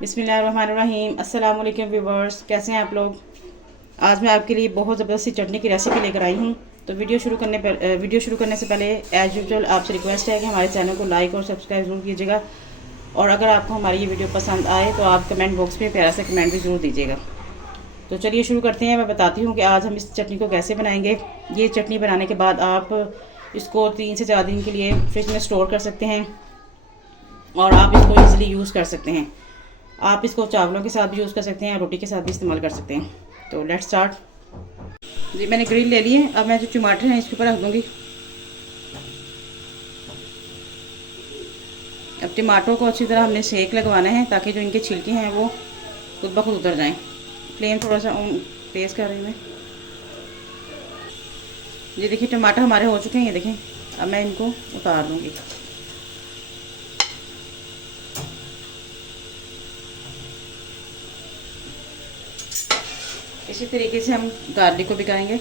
बिस्मिल्लाहिर्रहमानिर्रहीम। अस्सलाम वालेकुम व्यूवर्स, कैसे हैं आप लोग। आज मैं आपके लिए बहुत ज़बरदस्त सी चटनी की रेसिपी लेकर आई हूँ। तो वीडियो शुरू करने से पहले एज यूजुअल आपसे रिक्वेस्ट है कि हमारे चैनल को लाइक और सब्सक्राइब ज़रूर कीजिएगा। और अगर आपको हमारी ये वीडियो पसंद आए तो आप कमेंट बॉक्स में प्यारा सा कमेंट भी ज़रूर दीजिएगा। तो चलिए शुरू करते हैं। मैं बताती हूँ कि आज हम इस चटनी को कैसे बनाएंगे। ये चटनी बनाने के बाद आप इसको 3 से 4 दिन के लिए फ्रिज में स्टोर कर सकते हैं और आप इसको ईज़िली यूज़ कर सकते हैं। आप इसको चावलों के साथ भी यूज़ कर सकते हैं, रोटी के साथ भी इस्तेमाल कर सकते हैं। तो लेट्स स्टार्ट। जी मैंने ग्रिल ले ली है। अब मैं जो टमाटर हैं इसके ऊपर रख दूँगी। अब टमाटरों को अच्छी तरह हमने सेक लगवाना है ताकि जो इनके छिलके हैं वो खुद ब खुद उतर जाएँ। फ्लेम थोड़ा सा तेज़ कर रही हूँ मैं। ये देखिए टमाटर हमारे हो चुके हैं, ये देखें। अब मैं इनको उतार दूँगी। इसी तरीके से हम गार्लिक को भी करेंगे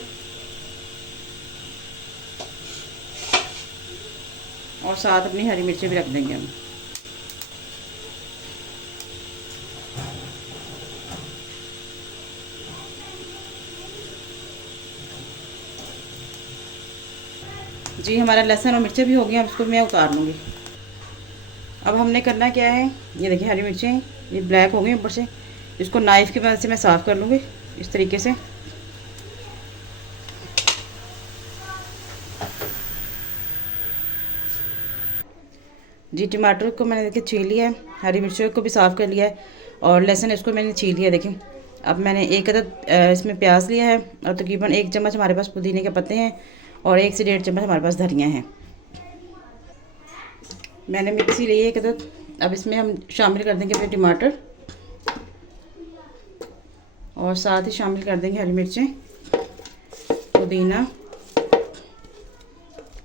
और साथ अपनी हरी मिर्ची भी रख देंगे हम। जी हमारा लहसुन और मिर्ची भी हो गई, अब इसको मैं उतार लूँगी। अब हमने करना क्या है, ये देखिए हरी मिर्चें ये ब्लैक हो गई ऊपर से। इसको नाइफ़ की मदद से मैं साफ़ कर लूँगी इस तरीके से। जी टमाटर को मैंने देखिए छील लिया है, हरी मिर्चों को भी साफ़ कर लिया है और लहसुन इसको मैंने छील लिया है। देखें अब मैंने एक अदद इसमें प्याज लिया है और तकरीबन 1 चम्मच हमारे पास पुदीने के पत्ते हैं और 1 से 1.5 चम्मच हमारे पास धनिया हैं। मैंने मिक्सी ली है एक अदद। अब इसमें हम शामिल कर देंगे अपने टमाटर और साथ ही शामिल कर देंगे हरी मिर्चें, पुदीना,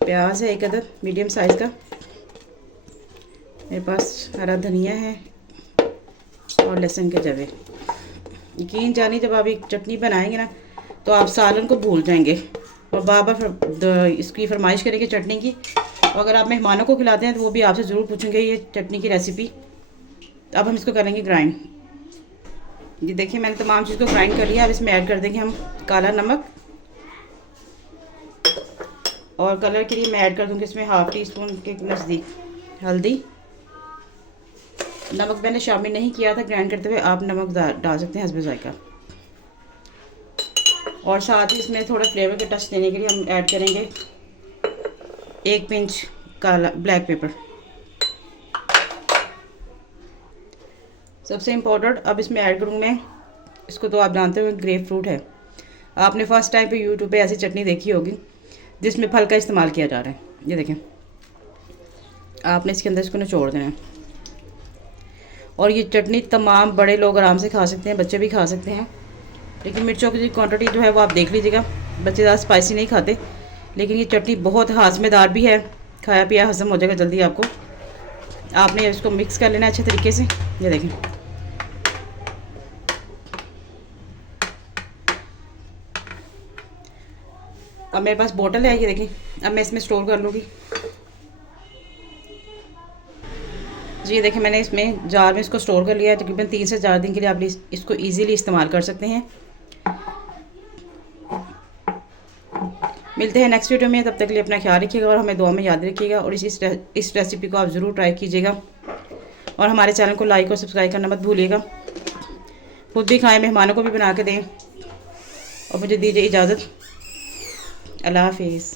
प्याज है एक अदद मीडियम साइज़ का, मेरे पास हरा धनिया है और लहसुन के जवे। यकीन जानिए जब आप एक चटनी बनाएंगे ना तो आप सालन को भूल जाएंगे और बार बार इसकी फरमाइश करेंगे चटनी की। और अगर आप मेहमानों को खिलाते हैं तो वो भी आपसे ज़रूर पूछेंगे ये चटनी की रेसिपी। तो अब हम इसको करेंगे ग्राइंड। ये देखिए मैंने तमाम चीज़ को ग्राइंड कर लिया। अब इसमें ऐड कर देंगे हम काला नमक और कलर के लिए मैं ऐड कर दूँगी इसमें ½ टीस्पून के नज़दीक हल्दी। नमक मैंने शामिल नहीं किया था ग्राइंड करते हुए, आप नमक डाल सकते हैं हस्बे ज़ायका। और साथ ही इसमें थोड़ा फ्लेवर के टच देने के लिए हम ऐड करेंगे 1 पिंच काला ब्लैक पेपर। सबसे इम्पोर्टेंट अब इसमें ऐड करूँगी मैं इसको, तो आप जानते हो ग्रेप फ्रूट है। आपने फर्स्ट टाइम पे यूट्यूब पे ऐसी चटनी देखी होगी जिसमें फल का इस्तेमाल किया जा रहा है। ये देखें आपने इसके अंदर इसको निचोड़ देना है और ये चटनी तमाम बड़े लोग आराम से खा सकते हैं, बच्चे भी खा सकते हैं। लेकिन मिर्चों की क्वांटिटी जो है वो आप देख लीजिएगा, बच्चे ज़्यादा स्पाइसी नहीं खाते। लेकिन ये चटनी बहुत हाजमेदार भी है, खाया पिया हजम हो जाएगा जल्दी आपको। आपने इसको मिक्स कर लेना अच्छे तरीके से। ये देखें अब मेरे पास बोतल है, ये देखें। अब मैं इसमें स्टोर कर लूँगी। जी ये देखें मैंने इसमें जार में इसको स्टोर कर लिया है। तकरीबन 3 से 4 दिन के लिए आप इसको इजीली इस्तेमाल कर सकते हैं। मिलते हैं नेक्स्ट वीडियो में, तब तक के लिए अपना ख्याल रखिएगा और हमें दुआ में याद रखिएगा। और इस रेसिपी को आप ज़रूर ट्राई कीजिएगा और हमारे चैनल को लाइक और सब्सक्राइब करना मत भूलिएगा। खुद भी खाएं, मेहमानों को भी बना के दें। और मुझे दीजिए इजाज़त। अल्लाह हाफिज़।